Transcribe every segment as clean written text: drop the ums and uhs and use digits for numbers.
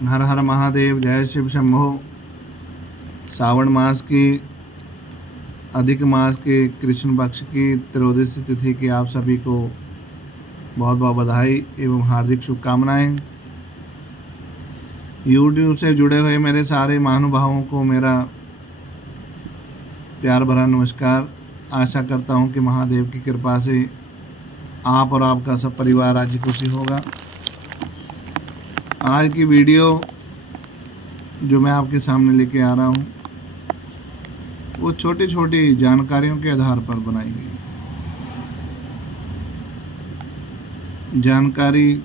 हर हर महादेव, जय शिव शंभो। सावन मास की अधिक मास के कृष्ण पक्ष की त्रयोदशी तिथि की आप सभी को बहुत बहुत बधाई एवं हार्दिक शुभकामनाएं। यूट्यूब से जुड़े हुए मेरे सारे महानुभावों को मेरा प्यार भरा नमस्कार। आशा करता हूं कि महादेव की कृपा से आप और आपका सब परिवार आज खुशी होगा। आज की वीडियो जो मैं आपके सामने लेके आ रहा हूं वो छोटी छोटी जानकारियों के आधार पर बनाई गई जानकारी,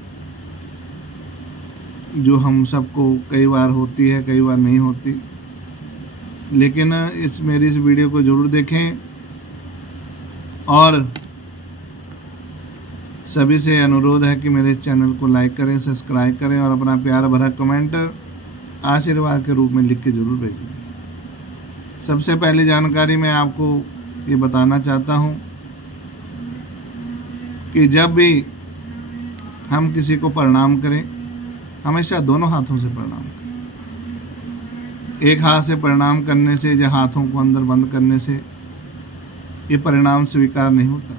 जो हम सबको कई बार होती है, कई बार नहीं होती। लेकिन मेरी इस वीडियो को ज़रूर देखें और सभी से अनुरोध है कि मेरे इस चैनल को लाइक करें, सब्सक्राइब करें और अपना प्यार भरा कमेंट आशीर्वाद के रूप में लिख के ज़रूर भेजें। सबसे पहली जानकारी मैं आपको ये बताना चाहता हूँ कि जब भी हम किसी को प्रणाम करें, हमेशा दोनों हाथों से प्रणाम करें। एक हाथ से प्रणाम करने से या हाथों को अंदर बंद करने से ये परिणाम स्वीकार नहीं होता।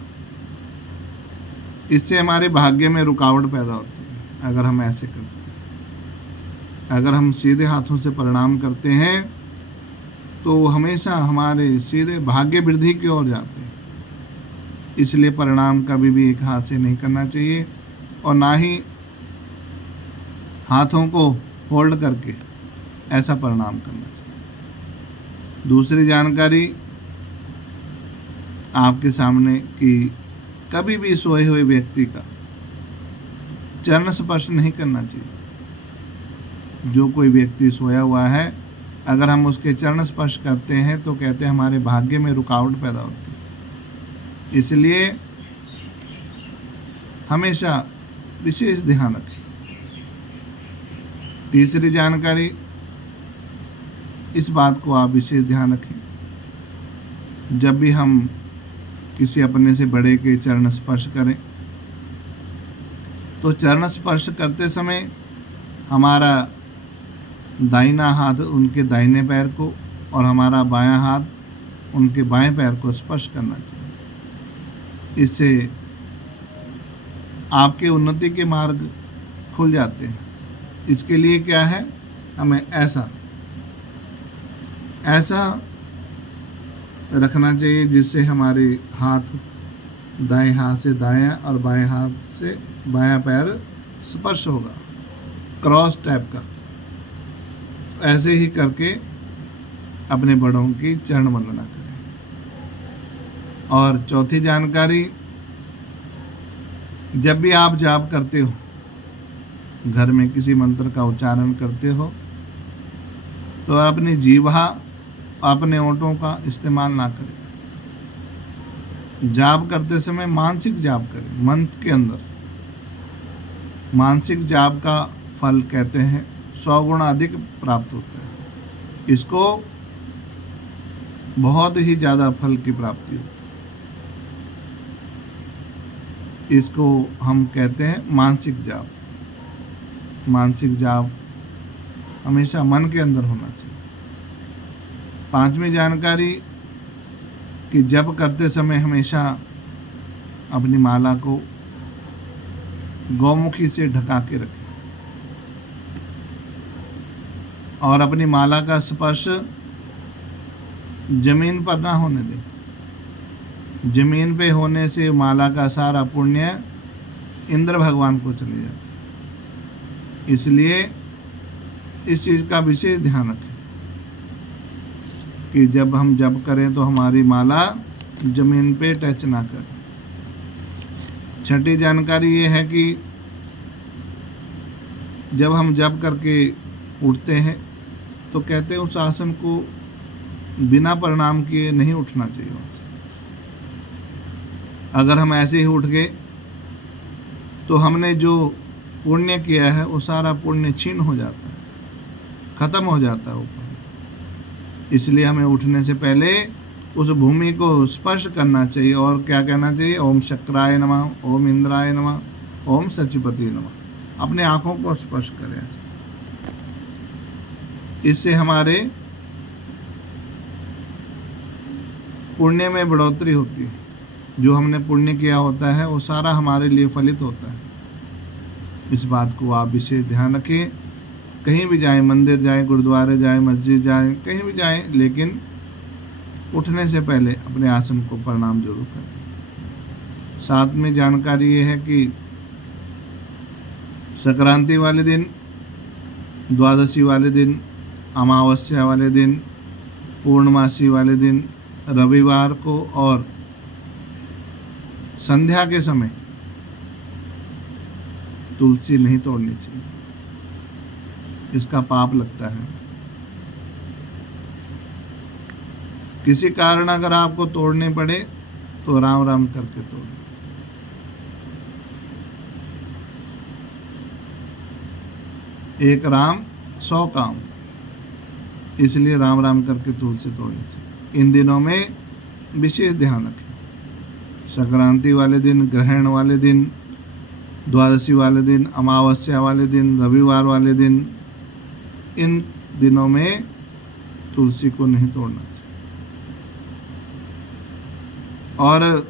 इससे हमारे भाग्य में रुकावट पैदा होती है। अगर हम ऐसे करते हैं, अगर हम सीधे हाथों से प्रणाम करते हैं तो हमेशा हमारे सीधे भाग्य वृद्धि की ओर जाते हैं। इसलिए प्रणाम कभी भी एक हाथ से नहीं करना चाहिए और ना ही हाथों को होल्ड करके ऐसा प्रणाम करना चाहिए। दूसरी जानकारी आपके सामने कि कभी भी सोए हुए व्यक्ति का चरण स्पर्श नहीं करना चाहिए। जो कोई व्यक्ति सोया हुआ है, अगर हम उसके चरण स्पर्श करते हैं तो कहते हैं हमारे भाग्य में रुकावट पैदा होती है। इसलिए हमेशा विशेष ध्यान रखें। तीसरी जानकारी, इस बात को आप विशेष ध्यान रखें, जब भी हम किसी अपने से बड़े के चरण स्पर्श करें तो चरण स्पर्श करते समय हमारा दाहिना हाथ उनके दाहिने पैर को और हमारा बायां हाथ उनके बाएं पैर को स्पर्श करना चाहिए। इससे आपके उन्नति के मार्ग खुल जाते हैं। इसके लिए क्या है, हमें ऐसा रखना चाहिए जिससे हमारे हाथ दाएं हाथ से दायां और बाएं हाथ से बायां पैर स्पर्श होगा, क्रॉस टाइप का। ऐसे ही करके अपने बड़ों की चरण वंदना करें। और चौथी जानकारी, जब भी आप जाप करते हो, घर में किसी मंत्र का उच्चारण करते हो, तो अपनी जीवा, अपने ओंठों का इस्तेमाल ना करें। जाप करते समय मानसिक जाप करें। मंत्र के अंदर मानसिक जाप का फल कहते हैं 100 गुना अधिक प्राप्त होता है। इसको बहुत ही ज़्यादा फल की प्राप्ति होती है। इसको हम कहते हैं मानसिक जाप। मानसिक जाप हमेशा मन के अंदर होना चाहिए। पांचवी जानकारी कि जप करते समय हमेशा अपनी माला को गौमुखी से ढका के रखें और अपनी माला का स्पर्श जमीन पर ना होने दें। जमीन पे होने से माला का सारा पुण्य इंद्र भगवान को चले जाता है। इसलिए इस चीज़ का विशेष ध्यान रखें कि जब हम जप करें तो हमारी माला जमीन पे टच ना करे। छठी जानकारी ये है कि जब हम जप करके उठते हैं तो कहते हैं उस आसन को बिना प्रणाम किए नहीं उठना चाहिए वहाँ से। अगर हम ऐसे ही उठ गए तो हमने जो पुण्य किया है वो सारा पुण्य छीन हो जाता है, खत्म हो जाता है ऊपर। इसलिए हमें उठने से पहले उस भूमि को स्पर्श करना चाहिए और क्या कहना चाहिए, ओम शक्राय नमः, ओम इंद्राय नमः, ओम सचिपति नमः। अपने आँखों को स्पर्श करें। इससे हमारे पुण्य में बढ़ोतरी होती है। जो हमने पुण्य किया होता है वो सारा हमारे लिए फलित होता है। इस बात को आप विशेष ध्यान रखें। कहीं भी जाएं, मंदिर जाएं, गुरुद्वारे जाएं, मस्जिद जाएं, कहीं भी जाएं, लेकिन उठने से पहले अपने आसन को प्रणाम जरूर करें। साथ में जानकारी ये है कि संक्रांति वाले दिन, द्वादशी वाले दिन, अमावस्या वाले दिन, पूर्णमासी वाले दिन, रविवार को और संध्या के समय तुलसी नहीं तोड़नी चाहिए। इसका पाप लगता है। किसी कारण अगर आपको तोड़ने पड़े तो राम राम करके तोड़ें। एक राम 100 काम, इसलिए राम राम करके तुलसी तोड़नी चाहिए। इन दिनों में विशेष ध्यान रखें। संक्रांति वाले दिन, ग्रहण वाले दिन, द्वादशी वाले दिन, अमावस्या वाले दिन, रविवार वाले दिन, इन दिनों में तुलसी को नहीं तोड़ना चाहिए। और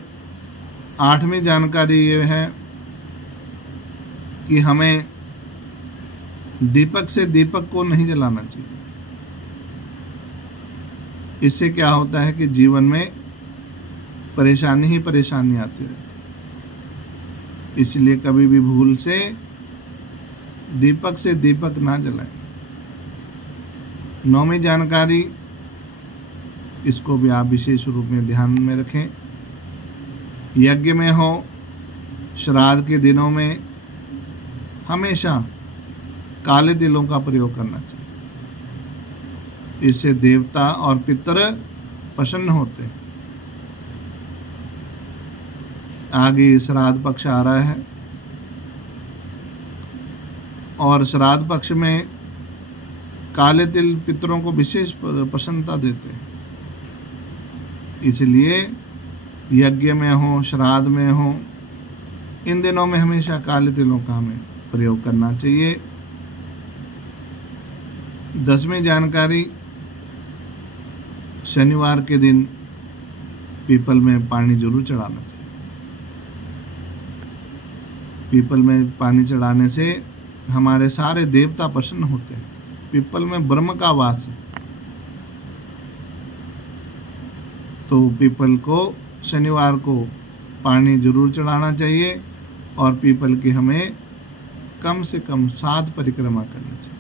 8वीं जानकारी ये है कि हमें दीपक से दीपक को नहीं जलाना चाहिए। इससे क्या होता है कि जीवन में परेशानी ही परेशानी आती रहती है। इसलिए कभी भी भूल से दीपक ना जलाएं। 9वीं जानकारी, इसको भी आप विशेष रूप में ध्यान में रखें। यज्ञ में हो, श्राद्ध के दिनों में हमेशा काले तिलों का प्रयोग करना चाहिए। इससे देवता और पितर प्रसन्न होते हैं। आगे श्राद्ध पक्ष आ रहा है और श्राद्ध पक्ष में काले तिल पितरों को विशेष प्रसन्नता देते हैं। इसलिए यज्ञ में हो, श्राद्ध में हो, इन दिनों में हमेशा काले तिलों का हमें प्रयोग करना चाहिए। 10वीं जानकारी, शनिवार के दिन पीपल में पानी जरूर चढ़ाना चाहिए। पीपल में पानी चढ़ाने से हमारे सारे देवता प्रसन्न होते हैं। पीपल में ब्रह्म का वास है, तो पीपल को शनिवार को पानी जरूर चढ़ाना चाहिए। और पीपल की हमें कम से कम 7 परिक्रमा करनी चाहिए।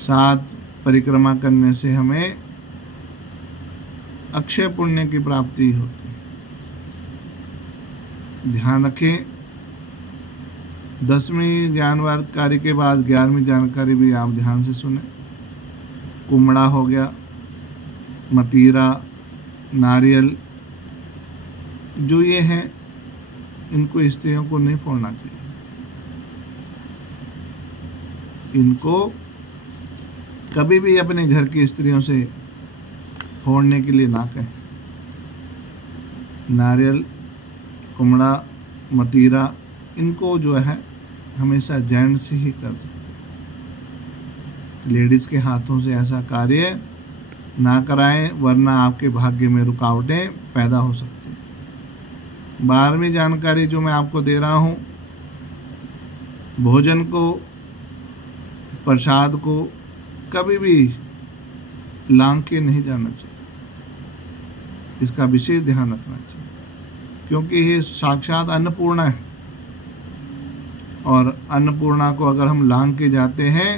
7 परिक्रमा करने से हमें अक्षय पुण्य की प्राप्ति होती है। ध्यान रखें। 10वीं जानकारी के बाद 11वीं जानकारी भी आप ध्यान से सुने। कुमड़ा हो गया, मतीरा, नारियल, जो ये हैं, इनको स्त्रियों को नहीं फोड़ना चाहिए। इनको कभी भी अपने घर की स्त्रियों से फोड़ने के लिए ना कहें। नारियल, कुमड़ा, मतीरा, इनको जो है हमेशा जेंट्स ही कर सकते हैं। लेडीज़ के हाथों से ऐसा कार्य ना कराएं, वरना आपके भाग्य में रुकावटें पैदा हो सकती हैं। 12वीं जानकारी जो मैं आपको दे रहा हूँ, भोजन को, प्रसाद को कभी भी लांग के नहीं जाना चाहिए। इसका विशेष ध्यान रखना चाहिए, क्योंकि ये साक्षात अन्नपूर्णा है। और अन्नपूर्णा को अगर हम लांग के जाते हैं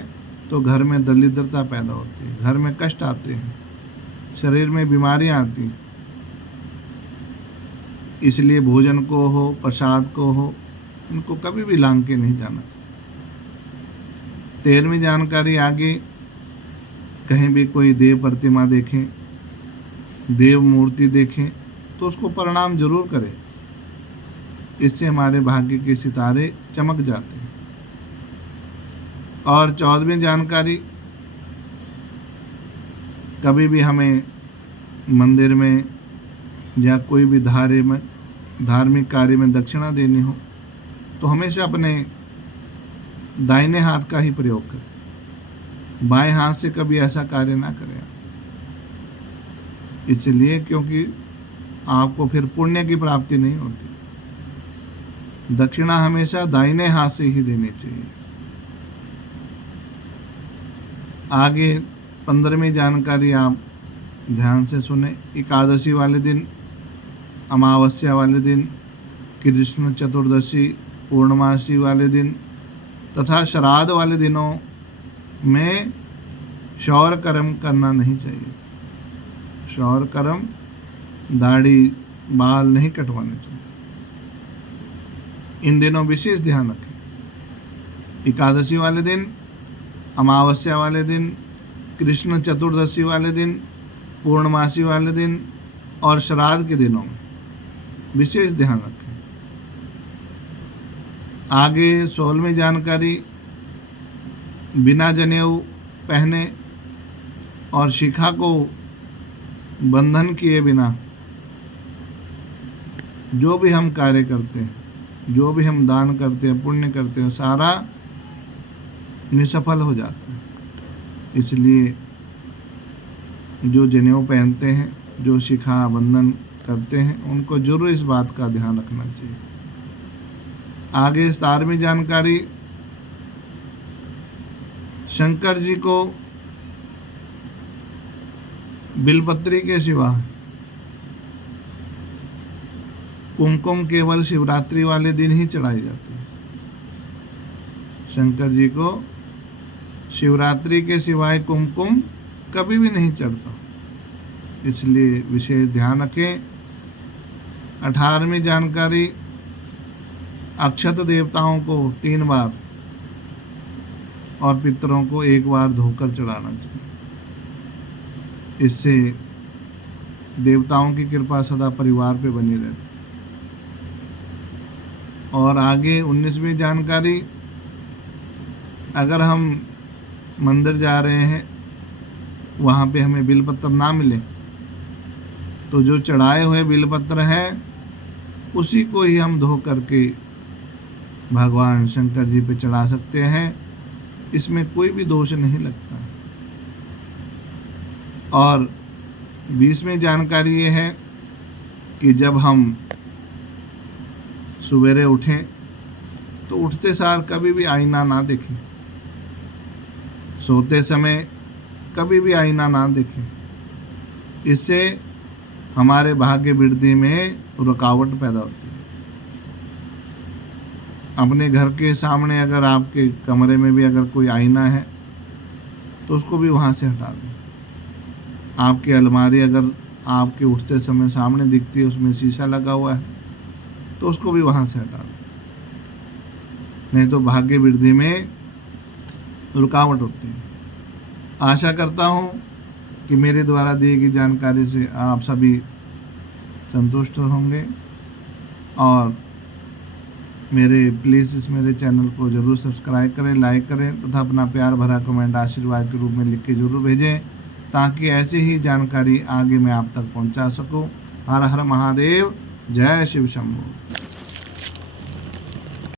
तो घर में दरिद्रता पैदा होती है, घर में कष्ट आते हैं, शरीर में बीमारियां आती हैं। इसलिए भोजन को हो, प्रसाद को हो, इनको कभी भी लांग के नहीं जाना। 13वीं जानकारी आगे, कहीं भी कोई देव प्रतिमा देखें, देव मूर्ति देखें, तो उसको प्रणाम जरूर करें। इससे हमारे भाग्य के सितारे चमक जाते हैं। और 14वीं जानकारी, कभी भी हमें मंदिर में या कोई भी धार्मिक कार्य में दक्षिणा देनी हो तो हमेशा अपने दाहिने हाथ का ही प्रयोग करें। बाएं हाथ से कभी ऐसा कार्य ना करें, इसलिए क्योंकि आपको फिर पुण्य की प्राप्ति नहीं होती। दक्षिणा हमेशा दाहिने हाथ से ही देनी चाहिए। आगे 15वीं जानकारी आप ध्यान से सुने। एकादशी वाले दिन, अमावस्या वाले दिन, कृष्ण चतुर्दशी, पूर्णमासी वाले दिन तथा श्राद्ध वाले दिनों में शौर कर्म करना नहीं चाहिए। शौर कर्म, दाढ़ी बाल नहीं कटवाने चाहिए। इन दिनों विशेष ध्यान रखें। एकादशी वाले दिन, अमावस्या वाले दिन, कृष्ण चतुर्दशी वाले दिन, पूर्णमासी वाले दिन और श्राद्ध के दिनों में विशेष ध्यान रखें। आगे 16वीं जानकारी, बिना जनेऊ पहने और शिखा को बंधन किए बिना जो भी हम कार्य करते हैं, जो भी हम दान करते हैं, पुण्य करते हैं, सारा निसफल हो जाता है। इसलिए जो जनेऊ पहनते हैं, जो शिखा बंधन करते हैं, उनको जरूर इस बात का ध्यान रखना चाहिए। आगे 17वीं जानकारी, शंकर जी को बिलपत्री के सिवा कुमकुम केवल शिवरात्रि वाले दिन ही चढ़ाई जाती है। शंकर जी को शिवरात्रि के सिवाय कुमकुम कभी भी नहीं चढ़ता, इसलिए विशेष ध्यान रखें। 18वीं जानकारी, अक्षत देवताओं को 3 बार और पितरों को 1 बार धोकर चढ़ाना चाहिए। इससे देवताओं की कृपा सदा परिवार पे बनी रहती। और आगे 19वीं जानकारी, अगर हम मंदिर जा रहे हैं, वहाँ पे हमें बिलपत्र ना मिले तो जो चढ़ाए हुए बिलपत्र हैं उसी को ही हम धो करके भगवान शंकर जी पे चढ़ा सकते हैं। इसमें कोई भी दोष नहीं लगता। और 20वीं जानकारी ये है कि जब हम सवेरे उठें तो उठते सार कभी भी आईना ना देखें। सोते समय कभी भी आईना ना देखें। इससे हमारे भाग्य वृद्धि में रुकावट पैदा होती है। अपने घर के सामने अगर आपके कमरे में भी अगर कोई आईना है तो उसको भी वहाँ से हटा दें। आपकी अलमारी अगर आपके उठते समय सामने दिखती है, उसमें शीशा लगा हुआ है, तो उसको भी वहाँ से हटा दें, नहीं तो भाग्य वृद्धि में रुकावट होती है। आशा करता हूँ कि मेरे द्वारा दी गई जानकारी से आप सभी संतुष्ट होंगे और प्लीज़ इस मेरे चैनल को ज़रूर सब्सक्राइब करें, लाइक करें तथा अपना प्यार भरा कमेंट आशीर्वाद के रूप में लिख के ज़रूर भेजें, ताकि ऐसी ही जानकारी आगे मैं आप तक पहुंचा सकूं। हर हर महादेव, जय शिव शंभू।